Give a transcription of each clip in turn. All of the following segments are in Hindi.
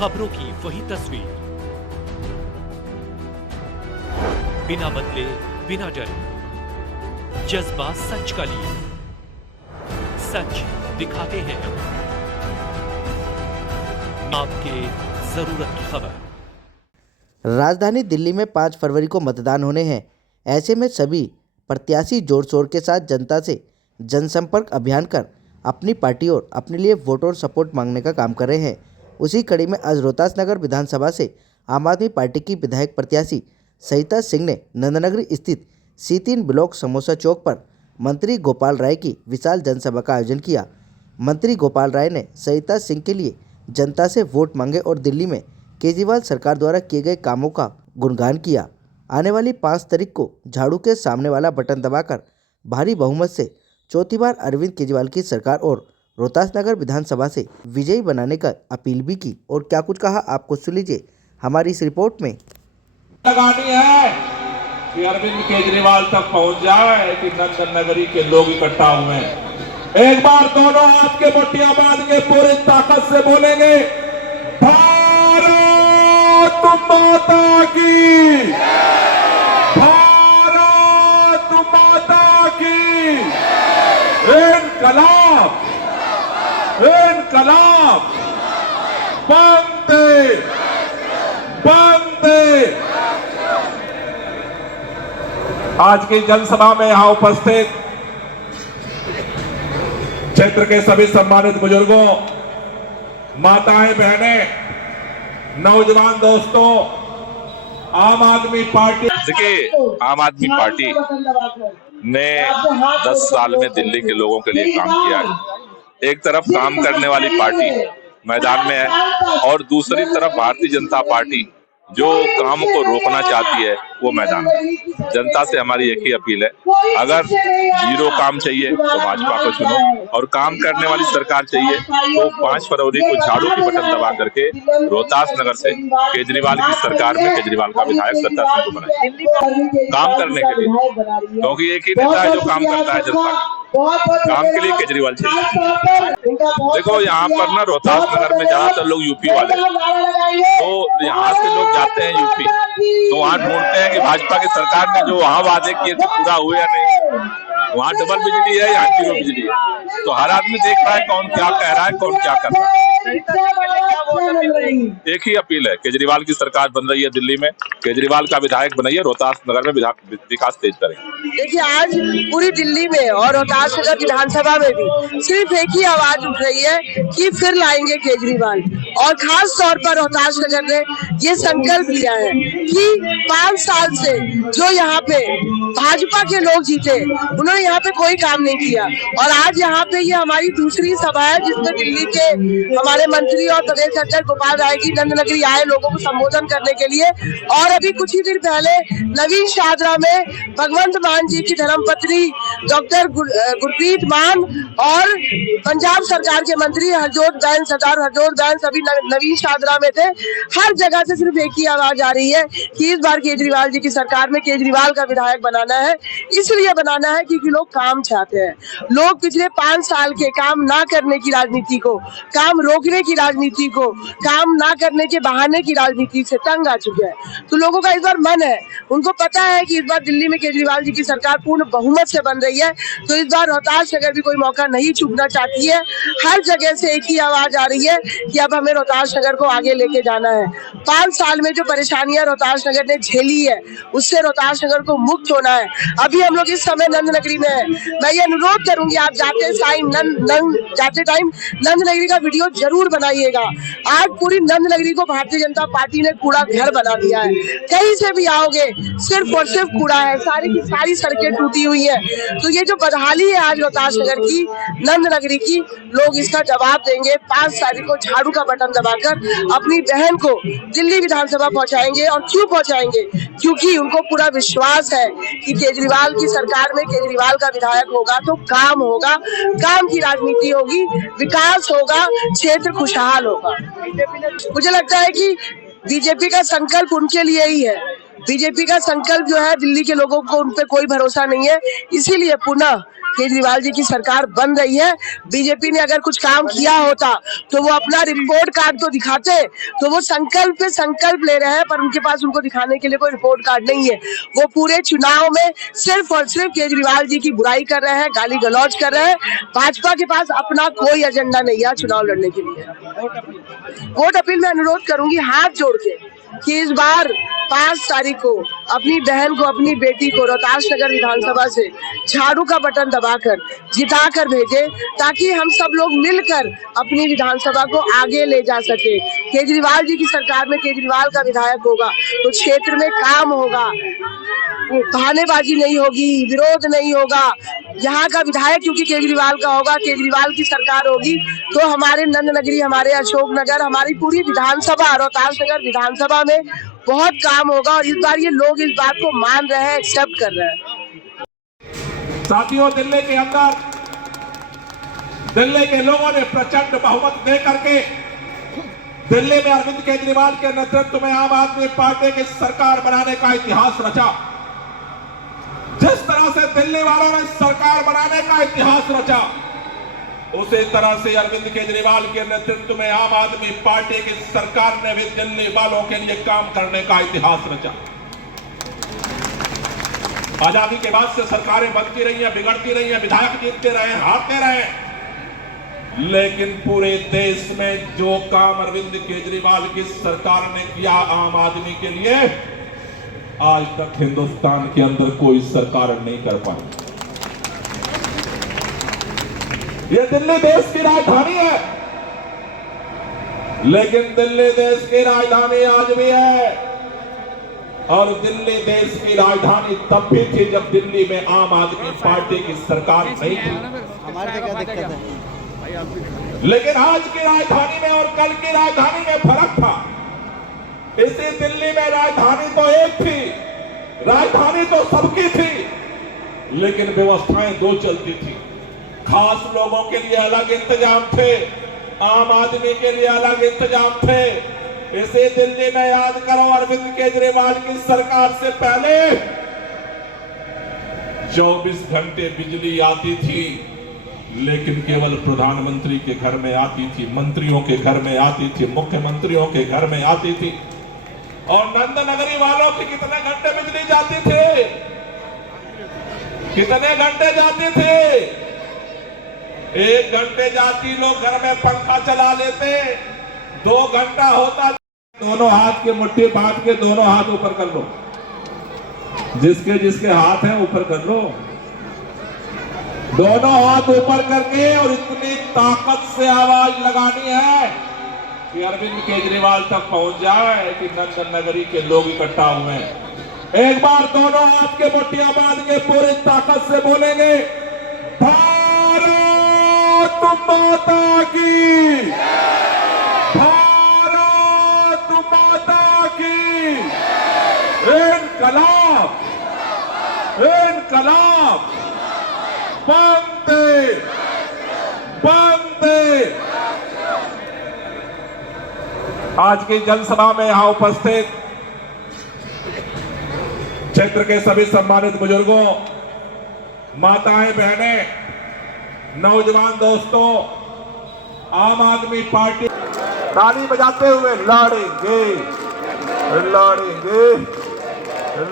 खबरों की वही तस्वीर, बिना बदले बिना डरे, जज्बा सच का लिए, सच दिखाते हैं आपके जरूरत की खबर। राजधानी दिल्ली में 5 फरवरी को मतदान होने हैं। ऐसे में सभी प्रत्याशी जोर शोर के साथ जनता से जनसंपर्क अभियान कर अपनी पार्टी और अपने लिए वोट और सपोर्ट मांगने का काम कर रहे हैं। उसी कड़ी में आज रोहतास नगर विधानसभा से आम आदमी पार्टी की विधायक प्रत्याशी सरिता सिंह ने नंदनगरी स्थित C3 ब्लॉक समोसा चौक पर मंत्री गोपाल राय की विशाल जनसभा का आयोजन किया। मंत्री गोपाल राय ने सरिता सिंह के लिए जनता से वोट मांगे और दिल्ली में केजरीवाल सरकार द्वारा किए गए कामों का गुणगान किया। आने वाली 5 तारीख को झाड़ू के सामने वाला बटन दबाकर भारी बहुमत से चौथी बार अरविंद केजरीवाल की सरकार और रोहतास नगर विधानसभा से विजयी बनाने का अपील भी की। और क्या कुछ कहा आपको सुन लीजिए हमारी इस रिपोर्ट में। लगानी है कि अरविंद केजरीवाल तक पहुंच जाए कि नंदन नगरी के लोग इकट्ठा हुए हैं। एक बार दोनोदोनों हाथ के मुट्ठियां बांध के पूरी ताकत से बोलेंगे, भारत माता की, भारत माता की, इनकलाब, इनकलाब, वंदे वंदे। आज की जनसभा में यहां उपस्थित क्षेत्र के सभी सम्मानित बुजुर्गों, माताएं, बहनें, नौजवान दोस्तों, आम आदमी पार्टी, देखिए आम आदमी पार्टी ने 10 साल में दिल्ली के लोगों के लिए काम किया है। एक तरफ काम करने वाली पार्टी मैदान में है और दूसरी तरफ भारतीय जनता पार्टी जो काम को रोकना चाहती है वो मैदान में। जनता से हमारी एक ही अपील है, अगर जीरो काम चाहिए तो भाजपा को चुनो और काम करने वाली सरकार चाहिए तो 5 फरवरी को झाड़ू की बटन दबा करके रोहतास नगर से केजरीवाल की सरकार में केजरीवाल का विधायक सरिता सिंह को बनाए काम करने के लिए, क्योंकि एक ही नेता है जो काम करता है जनता का। काम के लिए केजरीवाल चाहिए। देखो यहाँ पर ना रोहतास नगर में ज्यादातर लोग यूपी वाले, तो यहाँ से लोग जाते हैं यूपी, तो वहाँ ढूंढते हैं कि भाजपा की सरकार ने जो वहाँ वादे किए थे पूरा हुए या नहीं। वहाँ डबल बिजली है या जीरो बिजली है, तो हर आदमी देख रहा है कौन क्या कह रहा है, कौन क्या कर रहा है। एक ही अपील है, केजरीवाल की सरकार बन रही है दिल्ली में, केजरीवाल का विधायक बनाइए, रोहतास नगर में विकास तेज करेंगे। देखिए आज पूरी दिल्ली में और रोहतास नगर विधानसभा में भी सिर्फ एक ही आवाज उठ रही है कि फिर लाएंगे केजरीवाल। और खास तौर पर रोहतास नगर ने ये संकल्प लिया है कि 5 साल से जो यहाँ पे भाजपा के लोग जीते उन्होंने यहाँ पे कोई काम नहीं किया। और आज यहाँ पे ये हमारी दूसरी सभा है जिसमें दिल्ली के हमारे मंत्री और प्रदेश अध्यक्ष गोपाल राय जी नंदनगरी आए लोगों को संबोधन करने के लिए। और अभी कुछ ही दिन पहले नवीन शाहदरा में भगवंत मान जी की धर्मपत्नी डॉक्टर गुरप्रीत मान और पंजाब सरकार के मंत्री सरदार हरजोत बैन सभी नवीन शाहदरा में थे। हर जगह से सिर्फ एक ही आवाज आ रही है कि इस बार केजरीवाल जी की सरकार में केजरीवाल का विधायक बनाना है। इसलिए बनाना है क्योंकि लोग काम चाहते हैं। लोग पिछले 5 साल के काम ना करने की राजनीति को, काम रोकने की राजनीति को, काम ना करने के बहाने की राजनीति से तंग आ चुके हैं। तो लोगों का इस बार मन है, उनको पता है कि इस बार दिल्ली में केजरीवाल जी की सरकार पूर्ण बहुमत से बन रही है, तो इस बार रोहतास नगर भी कोई मौका नहीं चूकना चाहती है। हर जगह से एक ही आवाज आ रही है कि अब हमें रोहतास नगर को आगे लेके जाना है। 5 साल में जो परेशानियां रोहतास नगर ने झेली है उससे रोहतास नगर को मुक्त होना है। अभी हम लोग इस समय नंदनगरी में है। मैं ये अनुरोध करूंगी आप जाते टाइम नंदनगरी का वीडियो जरूर बनाइएगा। आज पूरी नंदनगरी को भारतीय जनता पार्टी ने कूड़ा घर बना दिया है। कहीं से भी आओगे सिर्फ और सिर्फ कूड़ा है, सारी की सारी सड़कें टूटी हुई है। तो ये जो बदहाली है आज रोहतास नगर की, नंदनगरी की, लोग इसका जवाब देंगे। 5 तारीख को झाड़ू का बटन दबाकर अपनी बहन को दिल्ली विधानसभा पहुंचाएंगे। और क्यों पहुंचाएंगे? क्योंकि उनको पूरा विश्वास है कि केजरीवाल की सरकार में केजरीवाल का विधायक होगा तो काम होगा, काम की राजनीति होगी, विकास होगा, क्षेत्र खुशहाल होगा। मुझे लगता है कि बीजेपी का संकल्प उनके लिए ही है। बीजेपी का संकल्प जो है, दिल्ली के लोगों को उन पे कोई भरोसा नहीं है, इसीलिए पुनः केजरीवाल जी की सरकार बन रही है। बीजेपी ने अगर कुछ काम किया होता तो वो अपना रिपोर्ट कार्ड तो दिखाते, तो वो संकल्प पे संकल्प ले रहे हैं, पर उनके पास उनको दिखाने के लिए कोई रिपोर्ट कार्ड नहीं है। वो पूरे चुनाव में सिर्फ और सिर्फ केजरीवाल जी की बुराई कर रहे हैं, गाली गलौज कर रहे हैं। भाजपा के पास अपना कोई एजेंडा नहीं है चुनाव लड़ने के लिए। वोट अपील में अनुरोध करूंगी हाथ जोड़ के कि इस बार 5 तारीख को अपनी बहन को, अपनी बेटी को रोहतास नगर विधानसभा से झाड़ू का बटन दबाकर जिता कर भेजे, ताकि हम सब लोग मिलकर अपनी विधानसभा को आगे ले जा सके। केजरीवाल जी की सरकार में केजरीवाल का विधायक होगा तो क्षेत्र में काम होगा, बहानेबाजी नहीं होगी, विरोध नहीं होगा। यहाँ का विधायक क्योंकि केजरीवाल का होगा, केजरीवाल की सरकार होगी, तो हमारे नंद नगरी, हमारे अशोक नगर, हमारी पूरी विधानसभा, रोहतास नगर विधानसभा में बहुत काम होगा। और इस बार ये लोग इस बात को मान रहे हैं, एक्सेप्ट कर रहे हैं। साथियों, दिल्ली के अंदर दिल्ली के लोगों ने प्रचंड बहुमत दे करके दिल्ली में अरविंद केजरीवाल के नेतृत्व में आम आदमी पार्टी की सरकार बनाने का इतिहास रचा। जिस तरह से दिल्ली वालों ने सरकार बनाने का इतिहास रचा, उसी तरह से अरविंद केजरीवाल के नेतृत्व में आम आदमी पार्टी की सरकार ने भी दिल्ली वालों के लिए काम करने का इतिहास रचा। आजादी के बाद से सरकारें बनती रही हैं, बिगड़ती रही हैं, विधायक जीतते रहे, हारते रहे, लेकिन पूरे देश में जो काम अरविंद केजरीवाल की सरकार ने किया आम आदमी के लिए, आज तक हिंदुस्तान के अंदर कोई सरकार नहीं कर पाई। ये दिल्ली देश की राजधानी है, लेकिन दिल्ली देश की राजधानी आज भी है, और दिल्ली देश की राजधानी तब भी थी जब दिल्ली में आम आदमी पार्टी की सरकार नहीं थी। हमारे क्या दिक्कत है? लेकिन आज की राजधानी में और कल की राजधानी में फर्क था। इसी दिल्ली में राजधानी तो एक थी, राजधानी तो सबकी थी, लेकिन व्यवस्थाएं दो चलती थी। खास लोगों के लिए अलग इंतजाम थे, आम आदमी के लिए अलग इंतजाम थे। इसे दिल्ली में याद करो, अरविंद केजरीवाल की सरकार से पहले 24 घंटे बिजली आती थी, लेकिन केवल प्रधानमंत्री के घर में आती थी, मंत्रियों के घर में आती थी, मुख्यमंत्रियों के घर में आती थी। और नंद नगरी वालों की कितने घंटे बिजली जाती थे? कितने घंटे जाती थे? 1 घंटे जाती, लोग घर में पंखा चला लेते, 2 घंटा होता। दोनों हाथ की मुट्ठी बांध के दोनों हाथ ऊपर कर लो, जिसके जिसके हाथ हैं ऊपर कर लो, दोनों हाथ ऊपर करके, और इतनी ताकत से आवाज लगानी है कि अरविंद केजरीवाल तक पहुंच जाए कि नंदन नगरी के लोग इकट्ठा हुए हैं। एक बार दोनोदोनों हाथ के मुट्ठियां बांध के पूरी ताकत से बोलेंगे, भारत माता की, भारत माता की, इनकलाब, इनकलाब, वंदे, वंदे। आज की जनसभा में यहां उपस्थित क्षेत्र के सभी सम्मानित बुजुर्गों, माताएं, बहनें, नौजवान दोस्तों, आम आदमी पार्टी ताली बजाते हुए लड़ेंगे, लड़ेंगे,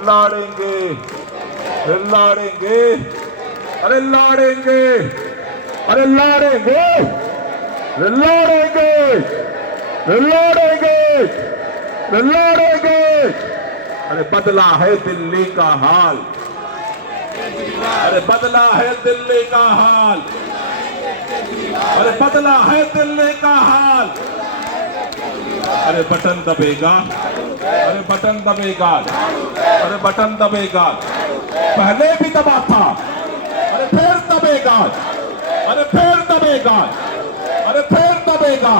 लड़ेंगे, लड़ेंगे, अरे लड़ेंगे, अरे लड़ेंगे, लड़ेंगे, लड़ेंगे, लड़ेंगे। अरे बदला है दिल्ली का हाल, अरे बदला है दिल्ली का हाल, अरे बदला है दिल्ली का हाल। अरे बटन दबेगा, अरे बटन दबेगा, अरे बटन दबेगा, पहले भी दबा था, अरे फिर दबेगा, अरे फिर दबेगा, अरे फिर दबेगा।